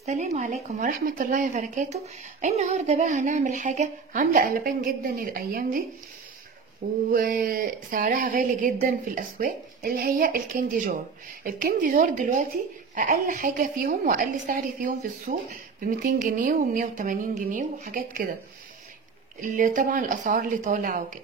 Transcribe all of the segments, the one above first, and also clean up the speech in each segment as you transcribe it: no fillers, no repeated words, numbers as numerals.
السلام عليكم ورحمة الله وبركاته. النهاردة بقى هنعمل حاجة عاملة قلبان جدا الأيام دي، وسعرها غالي جدا في الأسواق، اللي هي الكاندي جار. الكاندي جار دلوقتي أقل حاجة فيهم وأقل سعر فيهم في السوق ب200 جنيه و180 جنيه وحاجات كده، اللي طبعا الأسعار اللي طالعة وكده،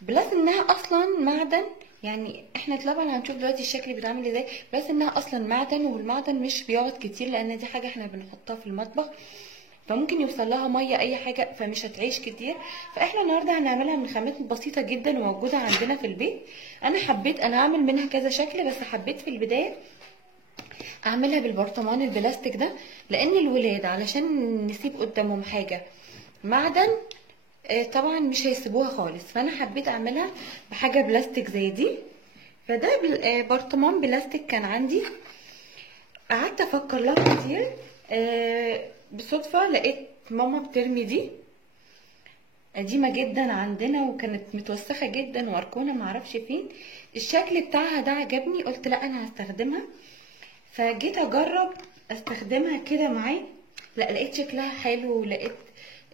بلس انها اصلا معدن. يعني احنا طبعا هنشوف دلوقتي الشكل بيتعمل ازاي، بس انها اصلا معدن، والمعدن مش بيقعد كتير لان دي حاجه احنا بنحطها في المطبخ، فممكن يوصل لها ميه اي حاجه فمش هتعيش كتير. فاحنا النهارده هنعملها من خامات بسيطه جدا وموجوده عندنا في البيت. انا هعمل منها كذا شكل، بس حبيت في البدايه اعملها بالبرطمان البلاستيك ده، لان الولاد علشان نسيب قدامهم حاجه معدن طبعا مش هيسيبوها خالص، فانا حبيت اعملها بحاجه بلاستيك زي دي. فده برطمان بلاستيك كان عندي، قعدت افكر لها كتير. بصدفه لقيت ماما بترمي دي قديمه جدا عندنا، وكانت متوسخه جدا واركونه معرفش فين. الشكل بتاعها ده عجبني، قلت لا انا هستخدمها. فجيت اجرب استخدمها كده معاه، لا لقيت شكلها حلو، ولقيت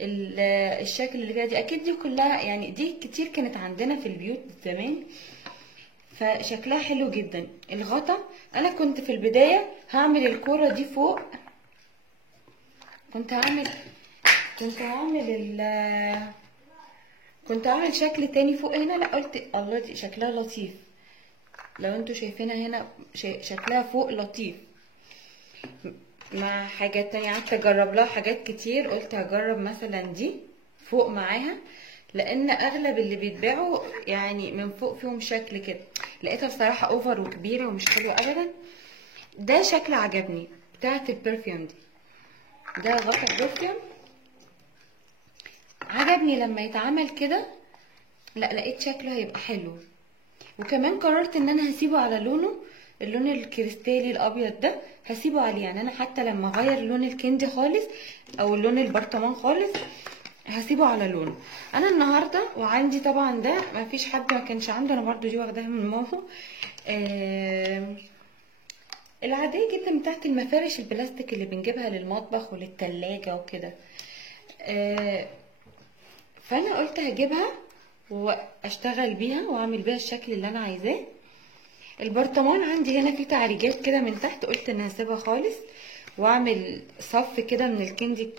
الشكل اللي فيها دي اكيد دي كلها، يعني دي كتير كانت عندنا في البيوت زمان، فشكلها حلو جدا. الغطا انا كنت في البداية هعمل الكورة دي فوق، كنت هعمل كنت هعمل شكل تاني فوق هنا. لا قلت الله دي شكلها لطيف، لو انتوا شايفينها هنا شكلها فوق لطيف مع حاجات تانية. قعدت اجرب لها حاجات كتير، قلت هجرب مثلا دي فوق معاها، لان اغلب اللي بيتباعوا يعني من فوق فيهم شكل كده، لقيتها بصراحة اوفر وكبيرة ومش حلوة ابدا. ده شكل عجبني بتاعت البرفيوم دي، ده غطا برفيوم عجبني لما يتعمل كده، لا لقيت شكله هيبقى حلو. وكمان قررت ان انا هسيبه على لونه، اللون الكريستالي الابيض ده هسيبه عليه. يعني انا حتى لما اغير لون الكندي خالص او لون البرطمان خالص هسيبه على لونه. انا النهارده وعندي طبعا ده ما فيش حد ما كانش عنده، انا برضو دي واخداها من ماما، العاديه جدا بتاعت المفارش البلاستيك اللي بنجيبها للمطبخ وللتلاجة وكده. فانا قلت هجيبها واشتغل بيها واعمل بيها الشكل اللي انا عايزاه. البرطمان عندي هنا فيه تعريجات كده من تحت، قلت ان هسيبها خالص واعمل صف كده من الكندي،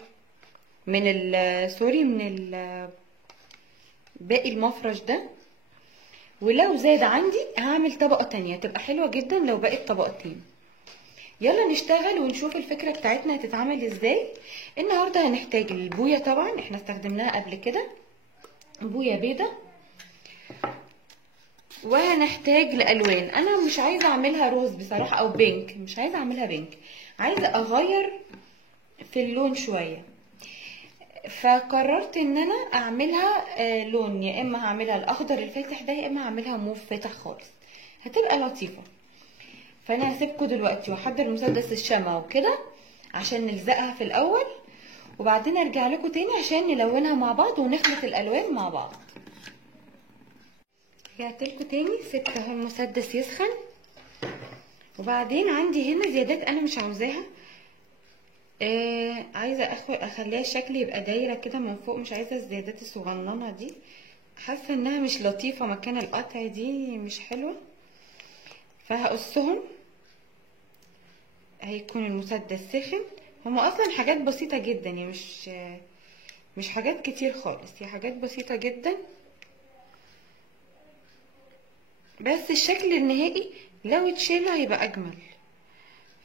من باقي المفرش ده. ولو زاد عندي هعمل طبقة تانية تبقى حلوة جدا لو بقت طبقتين. يلا نشتغل ونشوف الفكرة بتاعتنا هتتعمل ازاي. النهاردة هنحتاج البوية، طبعا احنا استخدمناها قبل كده، بوية بيضة. وهنحتاج الالوان، انا مش عايزه اعملها روز بصراحه او بينك، مش عايزه اعملها بينك، عايزه اغير في اللون شويه. فقررت ان انا اعملها لون، يا اما هعملها الاخضر الفاتح ده، يا اما هعملها موف فاتح خالص، هتبقى لطيفه. فانا هسيبكم دلوقتي واحضر مسدس الشمع وكده عشان نلزقها في الاول، وبعدين ارجع لكم تاني عشان نلونها مع بعض ونخلط الالوان مع بعض. رجعت لكم تاني، سبت اهو المسدس يسخن. وبعدين عندي هنا زيادات انا مش عاوزاها، عايزه اخليها الشكل يبقى دايره كده من فوق، مش عايزه الزيادات الصغننه دي، حاسه انها مش لطيفه مكان القطع، دي مش حلوه. فهقصهم، هيكون المسدس سخن. هما اصلا حاجات بسيطه جدا، يعني مش حاجات كتير خالص، هي حاجات بسيطه جدا، بس الشكل النهائي لو اتشال هيبقى اجمل.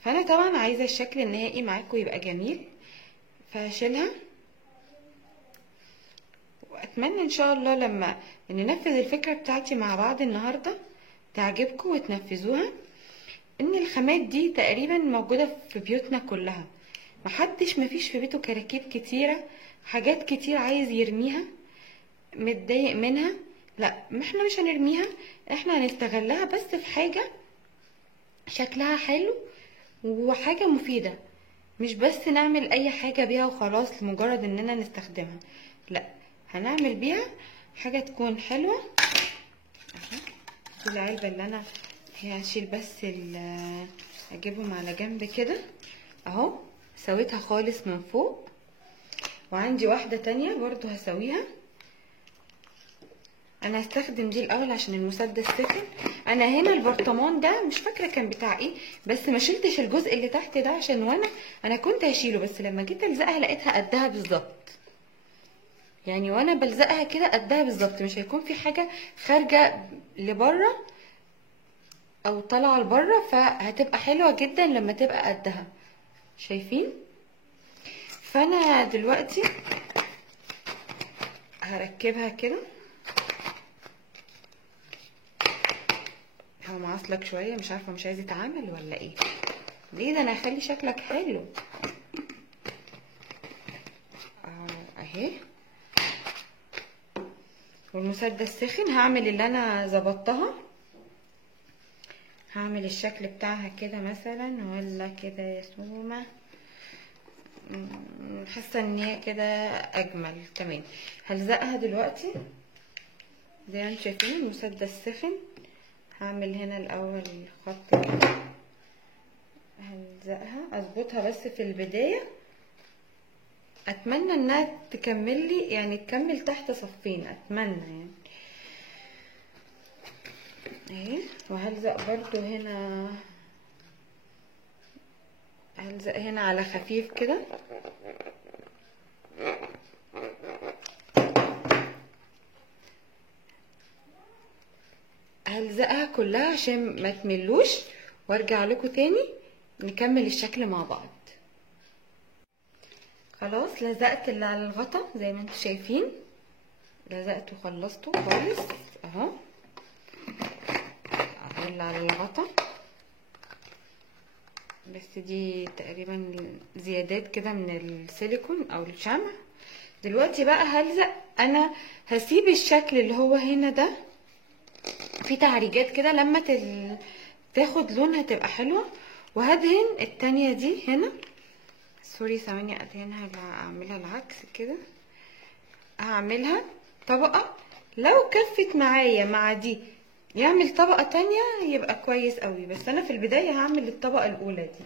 فانا طبعا عايزه الشكل النهائي معاكم يبقى جميل، فهشيلها. واتمنى ان شاء الله لما ننفذ الفكره بتاعتي مع بعض النهارده تعجبكم وتنفذوها. ان الخامات دي تقريبا موجوده في بيوتنا كلها، مفيش في بيته كراكيب كتيره، حاجات كتير عايز يرميها متضايق منها، لا احنا مش هنرميها، احنا هنستغلها بس في حاجه شكلها حلو وحاجة مفيدة، مش بس نعمل اي حاجة بيها وخلاص لمجرد اننا نستخدمها، لا هنعمل بيها حاجة تكون حلوة. دي العلبة اللي انا فيها، هشيل بس اجيبهم على جنب كده اهو سويتها خالص من فوق، وعندي واحدة تانية برضو هسويها. انا هستخدم دي الاول عشان المسدس سخن. انا هنا البرطمان ده مش فاكره كان بتاع ايه، بس ما شلتش الجزء اللي تحت ده عشان انا كنت هشيله، بس لما جيت الزقها لقيتها قدها بالظبط. يعني وانا بلزقها كده قدها بالظبط، مش هيكون في حاجه خارجه لبره او طالعه لبره، فهتبقى حلوه جدا لما تبقى قدها. شايفين؟ فانا دلوقتي هركبها كده. هو معصلك شويه، مش عارفه مش عايز يتعامل ولا ايه. ليه ده؟ انا هخلي شكلك حلو اهي. والمسدس سخن. هعمل اللي انا ظبطتها، هعمل الشكل بتاعها كده مثلا، ولا كده يا سومة. حاسه ان هي كده اجمل. تمام. هلزقها دلوقتي زي ما انتم شايفين. المسدس سخن. هعمل هنا الاول خط كده، هلزقها اظبطها بس في البدايه. اتمنى انها تكمل لي، يعني تكمل تحت صفين، اتمنى يعني اهي. وهلزق برضو هنا، هلزق هنا على خفيف كده. هلزقها كلها عشان ما تملوش، وارجع لكم تاني نكمل الشكل مع بعض. خلاص لزقت اللي على الغطا زي ما انتم شايفين، لزقته وخلصته خالص اهو. اللي على الغطا بس دي تقريبا زيادات كده من السيليكون او الشمع. دلوقتي بقى هلزق. انا هسيب الشكل اللي هو هنا ده في تعريجات كده، لما تاخد لون هتبقى حلوة. وهدهن التانية دي هنا. سوري ثواني ادهنها، اعملها العكس كده. هعملها طبقة، لو كفت معايا مع دي يعمل طبقة تانية يبقى كويس قوي، بس انا في البداية هعمل الطبقة الاولى دي.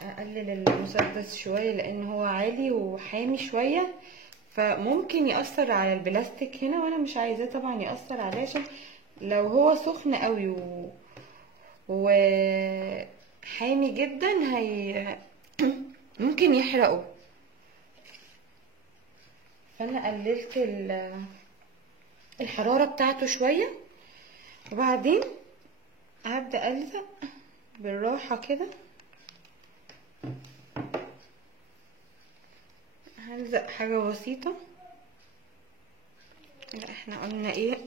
اقلل المسدس شوية لان هو عالي وحامي شوية، فممكن يأثر على البلاستيك هنا، وانا مش عايزاه طبعا يأثر عليه، عشان لو هو سخن قوي وحامي جدا ممكن يحرقه. فانا قللت الحرارة بتاعته شوية، وبعدين هبدأ ألزق بالراحة كده. هلزق حاجة بسيطة. لا احنا قلنا ايه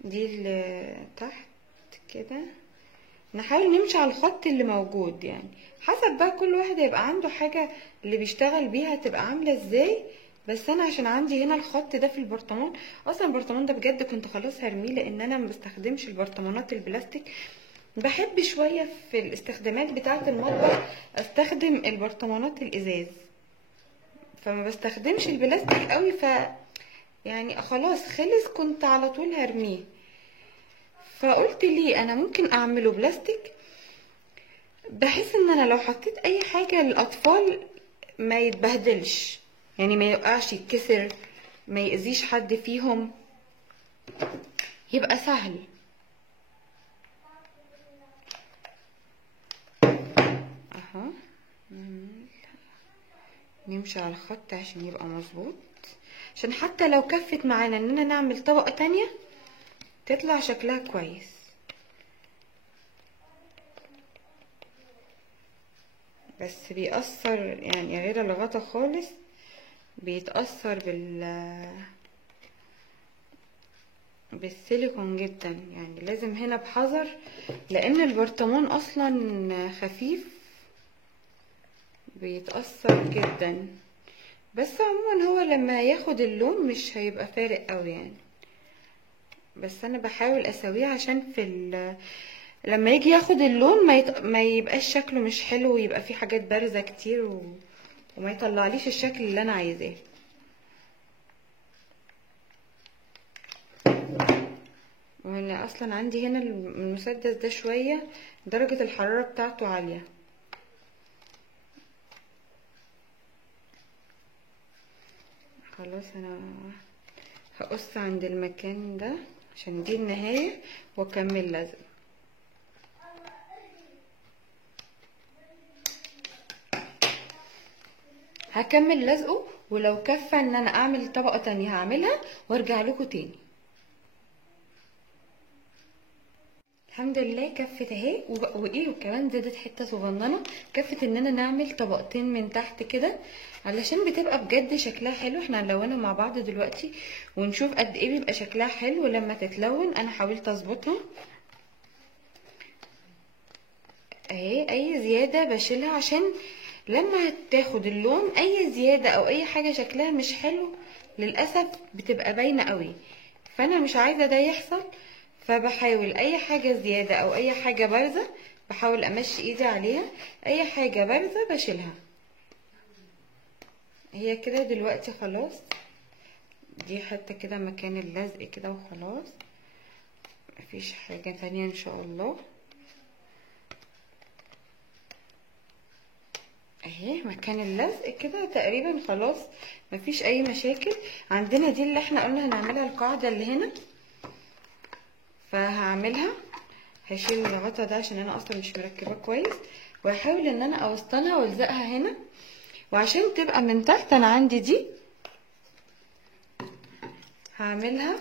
دي اللي تحت كده. نحاول نمشي على الخط اللي موجود، يعني حسب بقى كل واحد يبقى عنده حاجة اللي بيشتغل بيها تبقى عاملة ازاي. بس انا عشان عندي هنا الخط ده في البرطمان، اصلا البرطمان ده بجد كنت خلاص هرميه، لان انا ما بستخدمش البرطمانات البلاستيك. بحب شوية في الاستخدامات بتاعة المطبخ استخدم البرطمانات الازاز، فما بستخدمش البلاستيك قوي. يعني خلاص خلص كنت على طول هرميه، فقلت ليه انا ممكن اعمله بلاستيك، بحيث ان انا لو حطيت اي حاجة للاطفال ما يتبهدلش، يعني ما يوقعش يتكسر، ما يأذيش حد فيهم، يبقى سهل. اهو نمشي على الخط عشان يبقى مظبوط، عشان حتى لو كفت معانا اننا نعمل طبقة تانية تطلع شكلها كويس. بس بيأثر يعني غير الغطا خالص، بيتأثر بالسيليكون جدا، يعني لازم هنا بحذر، لان البرطمان اصلا خفيف بيتأثر جدا. بس عموما هو لما ياخد اللون مش هيبقى فارق قوي يعني، بس انا بحاول اسويه عشان لما يجي ياخد اللون ما يبقاش شكله مش حلو، ويبقى فيه حاجات بارزة كتير وما يطلعليش الشكل اللي انا عايزاه. وانا اصلا عندي هنا المسدس ده شوية درجة الحرارة بتاعته عالية. خلاص انا هقص عند المكان ده عشان دي النهاية واكمل لزق. هكمل لزقه، ولو كفى ان انا اعمل طبقة تانية هعملها وارجع لكم تاني. الحمد لله كفت اهي، وايه وكمان زادت حته صغننه، كفت ان انا نعمل طبقتين من تحت كده علشان بتبقى بجد شكلها حلو. احنا هنلونها مع بعض دلوقتي ونشوف قد ايه بيبقى شكلها حلو لما تتلون. انا حاولت اظبطها اهي، اي زياده بشيلها عشان لما تاخد اللون اي زياده او اي حاجه شكلها مش حلو للاسف بتبقى باينه قوي، فانا مش عايزه ده يحصل. فبحاول اي حاجه زياده او اي حاجه بارزه بحاول امشي ايدي عليها، اي حاجه بارزه بشيلها. هي كده دلوقتي خلاص، دي حته كده مكان اللزق كده وخلاص، مفيش حاجه تانية ان شاء الله. اهي مكان اللزق كده تقريبا خلاص مفيش اي مشاكل. عندنا دي اللي احنا قلنا هنعملها القاعده اللي هنا، فهعملها هشيل الغطا ده عشان انا اصلا مش مركباه كويس، وهحاول ان انا اوسطنها والزقها هنا. وعشان تبقى من تحت انا عندي دي هعملها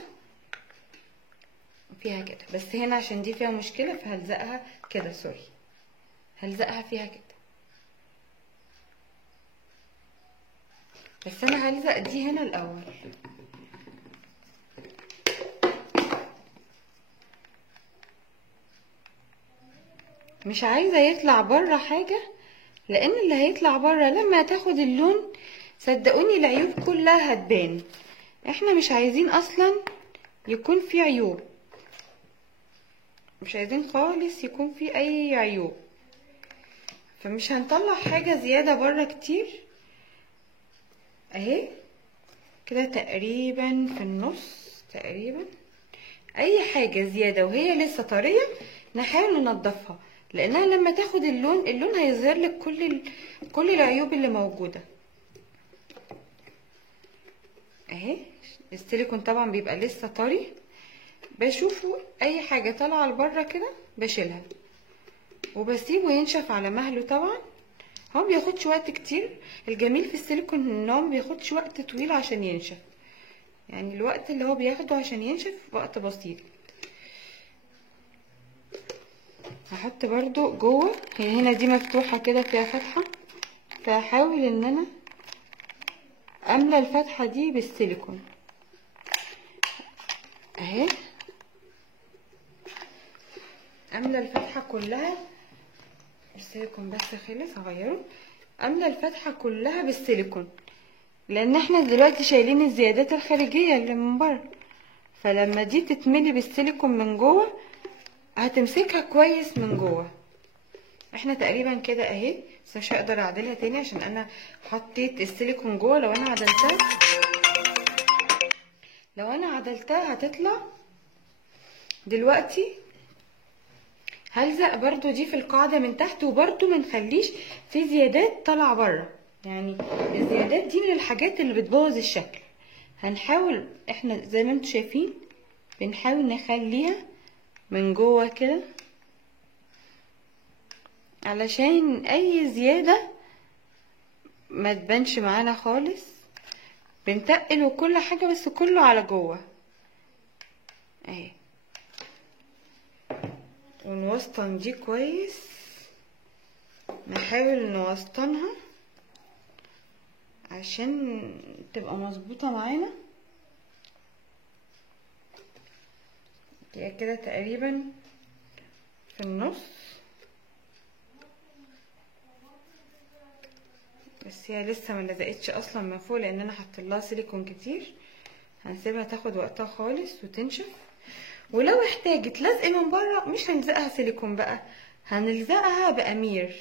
فيها كده، بس هنا عشان دي فيها مشكله فهلزقها كده، سوري هلزقها فيها كده. بس انا هلزق دي هنا الاول. مش عايزه يطلع بره حاجه، لان اللي هيطلع بره لما تاخد اللون صدقوني العيوب كلها هتبان. احنا مش عايزين اصلا يكون في عيوب، مش عايزين خالص يكون في اي عيوب، فمش هنطلع حاجه زياده بره كتير. اهي كده تقريبا في النص تقريبا. اي حاجه زياده وهي لسه طريه نحاول ننضفها، لانها لما تاخد اللون هيظهر لك كل العيوب اللي موجوده. اهي السيليكون طبعا بيبقى لسه طري، بشوفه اي حاجه طالعه لبره كده بشيلها وبسيبه ينشف على مهله. طبعا هو بياخدش وقت كتير، الجميل في السيليكون ان هو مبياخدش وقت طويل عشان ينشف، يعني الوقت اللي هو بياخده عشان ينشف وقت بسيط. هحط برضو جوه، هي هنا دي مفتوحة كده فيها فتحة، فهحاول ان انا املى الفتحة دي بالسيليكون اهي، املى الفتحة كلها. السيليكون بس خلص هغيره. املى الفتحة كلها بالسيليكون لان احنا دلوقتي شايلين الزيادات الخارجية اللي من بره، فلما دي تتملي بالسيليكون من جوه هتمسكها كويس من جوه. احنا تقريبا كده اهي، بس مش هقدر اعدلها تاني عشان انا حطيت السيليكون جوه. لو انا عدلتها هتطلع. دلوقتي هلزق برضو دي في القاعده من تحت، وبرضو منخليش في زيادات طالعه بره، يعني الزيادات دي من الحاجات اللي بتبوظ الشكل. هنحاول احنا زي ما انتم شايفين بنحاول نخليها من جوه كده علشان اي زيادة ما تبانش معانا خالص. بنتقل وكل حاجة بس كله على جوه اهي، ونوسطن دي كويس، نحاول نوسطنها عشان تبقى مظبوطة معانا. دي كده تقريبا في النص، بس هي لسه ما لزقتش اصلا من فوق لان انا حطيت لها سيليكون كتير. هنسيبها تاخد وقتها خالص وتنشف، ولو احتاجت لزق من بره مش هنلزقها سيليكون بقى، هنلزقها بامير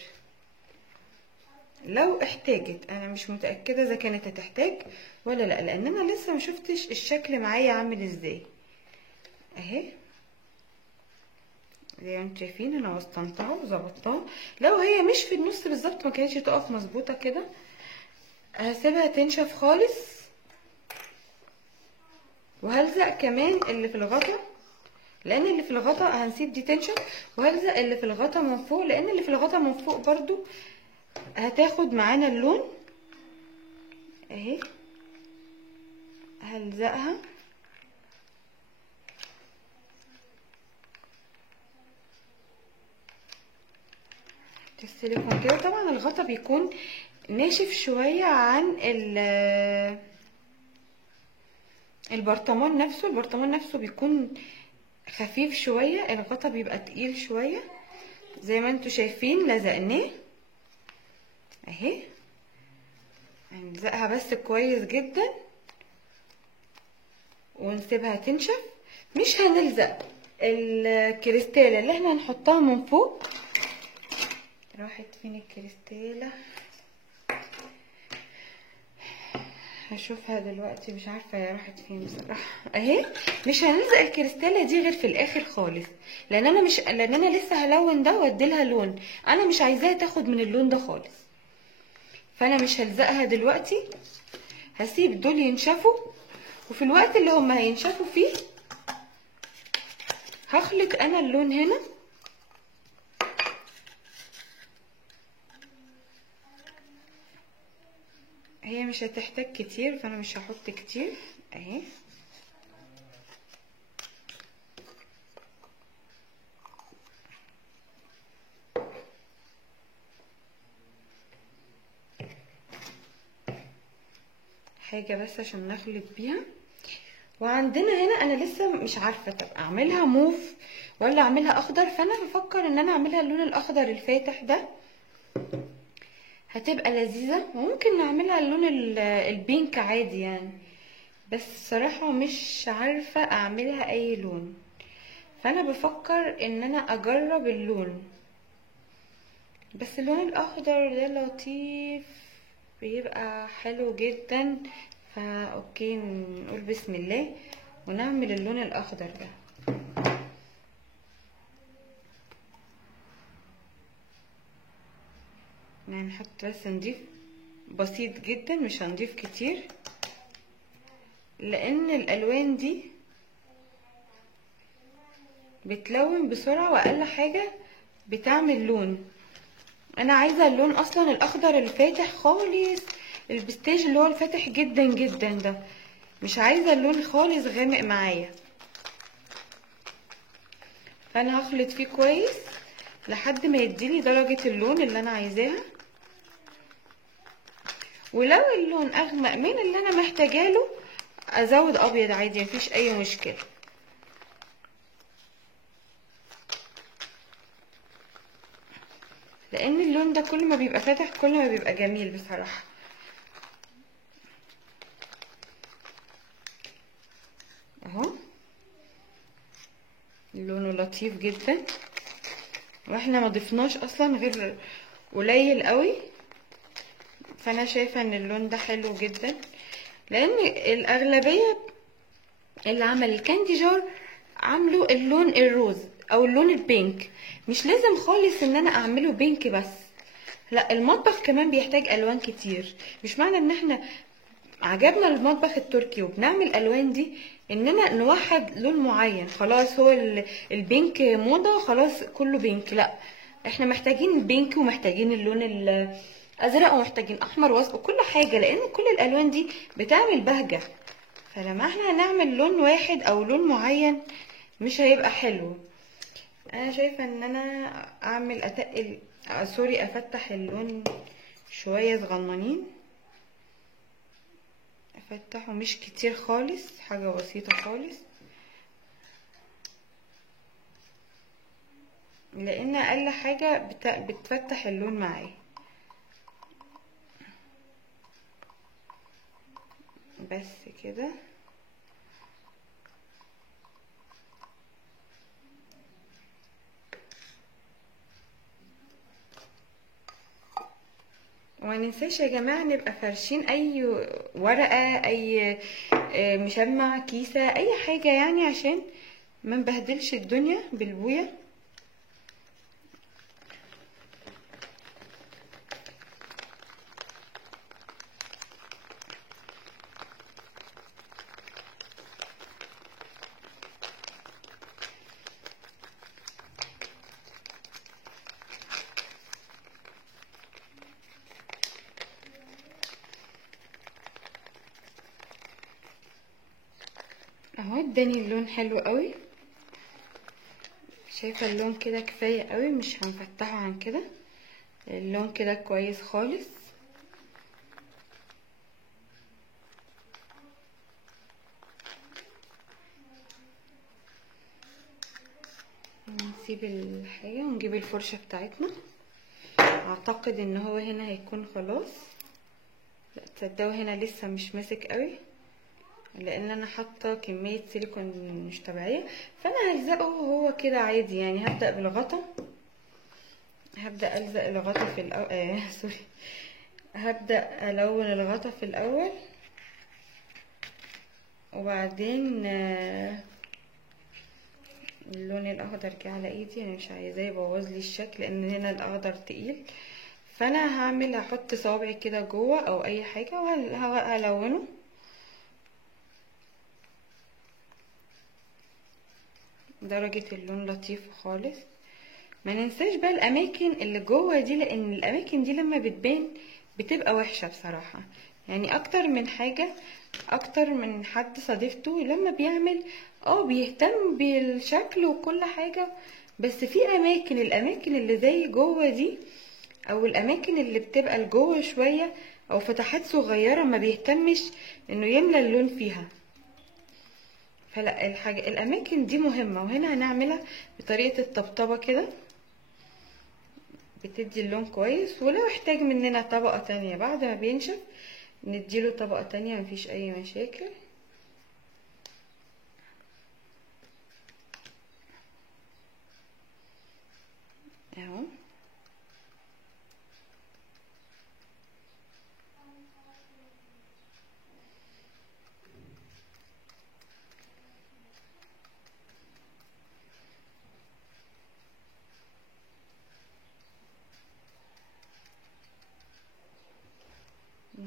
لو احتاجت. انا مش متاكده اذا كانت هتحتاج ولا لا، لان انا لسه ما شفتش الشكل معايا عامل ازاي. اهي زي ما انتم شايفين انا وسطنتها وظبطتها. لو هي مش في النص بالظبط ما كانتش تقف مظبوطه كده، هسيبها تنشف خالص. وهلزق كمان اللي في الغطا، لان اللي في الغطا هنسيب دي تنشف، وهلزق اللي في الغطا من فوق، لان اللي في الغطا من فوق برضو هتاخد معانا اللون اهي. هلزقها السيليكون كده. طبعا الغطا بيكون ناشف شويه عن البرطمان نفسه. البرطمان نفسه بيكون خفيف شويه، الغطا بيبقى تقيل شويه. زي ما انتوا شايفين لزقناه اهي. هنلزقها بس كويس جدا ونسيبها تنشف. مش هنلزق الكريستالة اللي احنا هنحطها من فوق. راحت فين الكريستالة؟ هشوفها دلوقتي، مش عارفه هي راحت فين بصراحه اهي. مش هنلزق الكريستالة دي غير في الاخر خالص، لان انا لسه هلون ده واديلها لون. انا مش عايزاها تاخد من اللون ده خالص، فانا مش هلزقها دلوقتي. هسيب دول ينشفوا، وفي الوقت اللي هما هينشفوا فيه هخلط انا اللون هنا. هي مش هتحتاج كتير فانا مش هحط كتير اهي. حاجة بس عشان نخلط بيها. وعندنا هنا انا لسه مش عارفة طب اعملها موف ولا اعملها اخضر، فانا بفكر ان انا اعملها اللون الاخضر الفاتح ده، هتبقى لذيذة. وممكن نعملها اللون البينك عادي يعني، بس الصراحة مش عارفة اعملها اي لون، فانا بفكر ان انا اجرب اللون. بس اللون الاخضر ده لطيف بيبقى حلو جدا، فا اوكي نقول بسم الله ونعمل اللون الاخضر ده. هنحط بس نضيف بسيط جدا، مش هنضيف كتير، لان الالوان دي بتلون بسرعة واقل حاجة بتعمل لون. انا عايزة اللون اصلا الاخضر الفاتح خالص، البستاج اللي هو الفاتح جدا جدا ده، مش عايزة اللون خالص غامق معايا. فانا هخلط فيه كويس لحد ما يديلي درجة اللون اللي انا عايزاها. ولو اللون اغمق من اللي انا محتاجاله ازود ابيض عادي، مفيش اي مشكلة. لان اللون ده كل ما بيبقى فاتح كل ما بيبقى جميل بصراحة. اهو لونه لطيف جدا، واحنا ما ضفناش اصلا غير قليل قوي، فانا شايفة ان اللون ده حلو جدا. لان الاغلبية اللي عمل الكاندي جار عملوا اللون الروز او اللون البينك. مش لازم خالص ان انا اعمله بينك بس، لا المطبخ كمان بيحتاج الوان كتير. مش معنى ان احنا عجبنا المطبخ التركي وبنعمل الوان دي اننا نوحد لون معين خلاص هو البينك موضة خلاص كله بينك. لا، احنا محتاجين بينك ومحتاجين اللون الازرق ومحتاجين احمر واصفر وكل حاجة، لان كل الالوان دي بتعمل بهجة. فلما احنا هنعمل لون واحد او لون معين مش هيبقى حلو. انا شايفة ان انا اعمل اتقل سوري افتح اللون شوية صغننين، افتحه مش كتير خالص، حاجة بسيطة خالص، لان اقل حاجة بتفتح اللون معايا. بس كده. وما ننساش يا جماعة نبقى فرشين اي ورقة، اي مشمع، كيسة، اي حاجة يعني عشان ما نبهدلش الدنيا بالبوية. اداني اللون حلو قوي. شايفه اللون كده كفايه قوي، مش هنفتحه عن كده. اللون كده كويس خالص. نسيب الحاجه ونجيب الفرشه بتاعتنا. اعتقد ان هو هنا هيكون خلاص. لا تصدقوا هنا لسه مش ماسك قوي، لان انا حاطه كميه سيليكون مش طبيعيه، فانا هلزقه هو كده عادي. يعني هبدا بالغطا، هبدا الزق الغطا في الاول سوري، هبدا الون الغطا في الاول، وبعدين اللون الاخضر جه على ايدي. انا مش عايزاه يبوظ لي الشكل، لان هنا الاخضر تقيل. فانا هحط صوابعي كده جوه او اي حاجه وهلونه. درجه اللون لطيف خالص. ما ننساش بقى الاماكن اللي جوه دي، لان الاماكن دي لما بتبان بتبقى وحشه بصراحه. يعني اكتر من حاجه، اكتر من حد صادفته لما بيعمل بيهتم بالشكل وكل حاجه، بس في اماكن، الاماكن اللي زي جوه دي، او الاماكن اللي بتبقى لجوه شويه او فتحات صغيره، ما بيهتمش انه يملى اللون فيها. فلا الاماكن دي مهمه. وهنا هنعملها بطريقه الطبطبه كده، بتدي اللون كويس. ولو احتاج مننا طبقة تانية بعد ما بينشف نديله طبقة تانية، مفيش اي مشاكل. اهو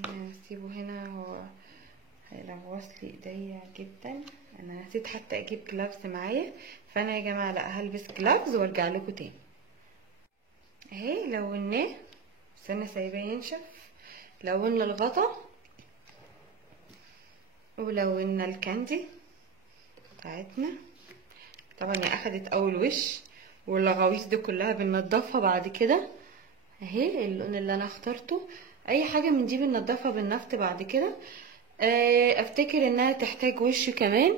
هسيبه هنا. هو هيلغوص لي ايديا جدا. انا نسيت حتى اجيب جلافز معايا، فانا يا جماعه لا هلبس جلافز وارجع لكم تاني. اهي لوناه، بس انا سايباه ينشف. لونا الغطا ولونا الكاندي بتاعتنا. طبعا هي اخدت اول وش، واللغاويص دي كلها بننضفها بعد كده. اهي اللون اللي انا اخترته. اي حاجه من دي بننضفها بالنفط بعد كده. افتكر انها تحتاج وش كمان،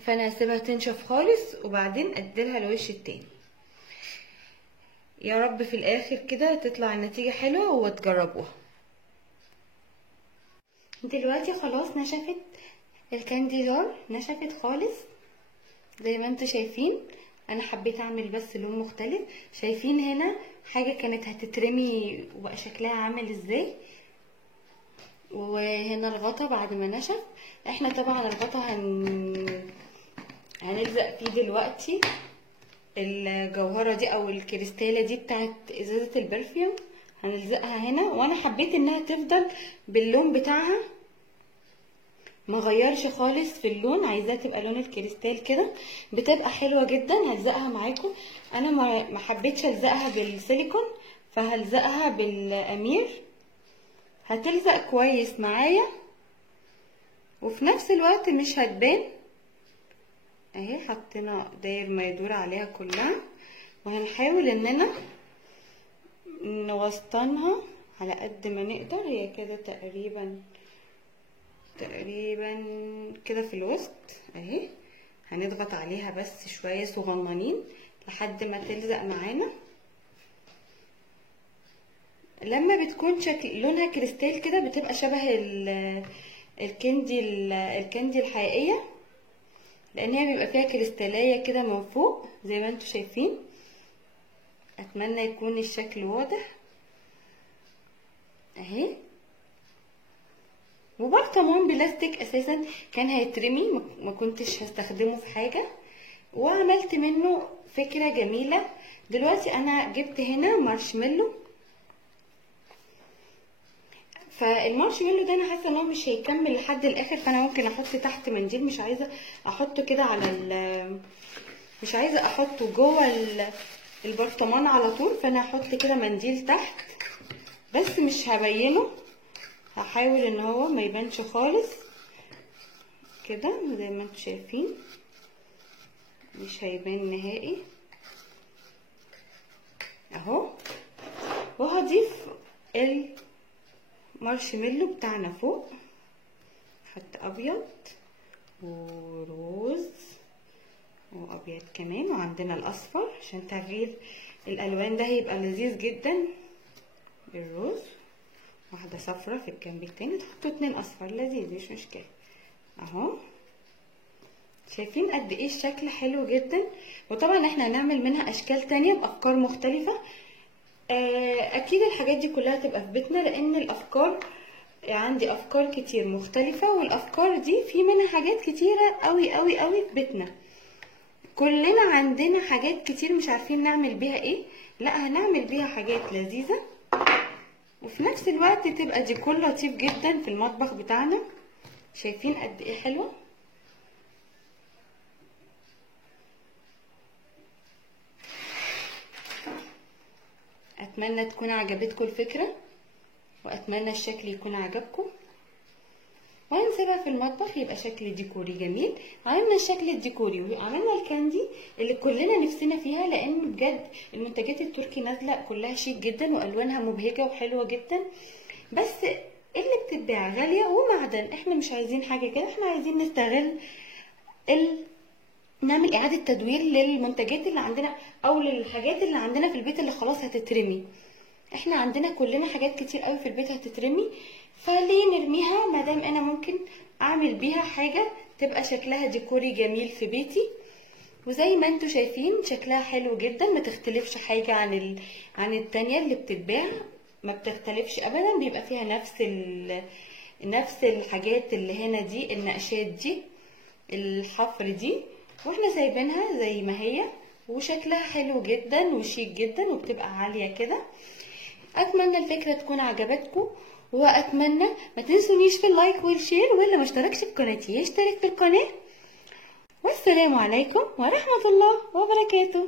فانا هسيبها تنشف خالص وبعدين اديلها الوش التاني. يا رب في الاخر كده تطلع النتيجه حلوه وتجربوها. دلوقتي خلاص نشفت الكاندي جار، نشفت خالص زي ما انتوا شايفين. انا حبيت اعمل بس لون مختلف. شايفين هنا حاجه كانت هتترمي وبقى شكلها عامل ازاي. وهنا الغطا بعد ما نشف. احنا طبعا الغطا هنلزق فيه دلوقتي الجوهره دي او الكريستاله دي بتاعت ازازه البرفيوم، هنلزقها هنا. وانا حبيت انها تفضل باللون بتاعها، ما غيرش خالص في اللون، عايزاها تبقى لون الكريستال كده، بتبقى حلوه جدا. هلزقها معاكم. انا ما حبيتش الزقها بالسيليكون، فهلزقها بالامير. هتلزق كويس معايا وفي نفس الوقت مش هتبان. اهي حطينا داير ما يدور عليها كلها، وهنحاول اننا نوسطنها على قد ما نقدر. هي كده تقريبا كده في الوسط اهي. هنضغط عليها بس شويه صغننين لحد ما تلزق معانا. لما بتكون لونها كريستال كده بتبقى شبه الكاندي الحقيقيه، لان هي بيبقى فيها كريستاليه كده من فوق زي ما انتوا شايفين. اتمنى يكون الشكل واضح اهي. وبرطمان بلاستيك اساسا كان هيترمي، ما كنتش هستخدمه في حاجه، وعملت منه فكره جميله. دلوقتي انا جبت هنا مارشميلو، فالمارشميلو ده انا حاسه ان هو مش هيكمل لحد الاخر، فانا ممكن احط تحت منديل. مش عايزه احطه كده مش عايزه احطه جوه البرطمان على طول، فانا هحط كده منديل تحت بس مش هبينه. هحاول ان هو ما يبانش خالص كده زي ما انتم شايفين، مش هيبان نهائي اهو. وهضيف المارشميلو بتاعنا فوق، حتى ابيض وروز وابيض كمان، وعندنا الاصفر عشان تغيير الالوان ده هيبقى لذيذ جدا بالروز. واحده صفرة في الجنب التاني، تحطوا 2 اصفر لذيذ مش مشكله اهو. شايفين قد ايه الشكل حلو جدا. وطبعا احنا هنعمل منها اشكال تانية بافكار مختلفه. اكيد الحاجات دي كلها تبقى في بيتنا، لان الافكار عندي افكار كتير مختلفه، والافكار دي في منها حاجات كتيره قوي قوي قوي في بيتنا. كلنا عندنا حاجات كتير مش عارفين نعمل بيها ايه، لا هنعمل بيها حاجات لذيذه وفي نفس الوقت تبقى ديكور لطيف جدا في المطبخ بتاعنا. شايفين قد ايه حلوه. اتمنى تكون عجبتكم الفكره، واتمنى الشكل يكون عجبكم. وهنسيبها في المطبخ يبقى شكل ديكوري جميل. عملنا الشكل الديكوري وعملنا الكاندي اللي كلنا نفسنا فيها، لان بجد المنتجات التركي نازله كلها شيك جدا والوانها مبهجه وحلوه جدا، بس اللي بتتباع غاليه ومعدن. احنا مش عايزين حاجه كده، احنا عايزين نستغل نعمل اعاده تدوير للمنتجات اللي عندنا او للحاجات اللي عندنا في البيت اللي خلاص هتترمي. احنا عندنا كلنا حاجات كتير قوي في البيت هتترمي، فليه نرميها مادام انا ممكن اعمل بيها حاجه تبقى شكلها ديكوري جميل في بيتي. وزي ما انتم شايفين شكلها حلو جدا، ما تختلفش حاجه عن التانية اللي بتتباع، ما بتختلفش ابدا، بيبقى فيها نفس الحاجات اللي هنا دي، النقشات دي، الحفر دي، واحنا سايبينها زي ما هي وشكلها حلو جدا وشيك جدا وبتبقى عاليه كده. اتمنى الفكره تكون عجبتكم، واتمنى ما تنسونيش في اللايك والشير، واللي ما اشتركش في قناتي يشترك في القناه. والسلام عليكم ورحمه الله وبركاته.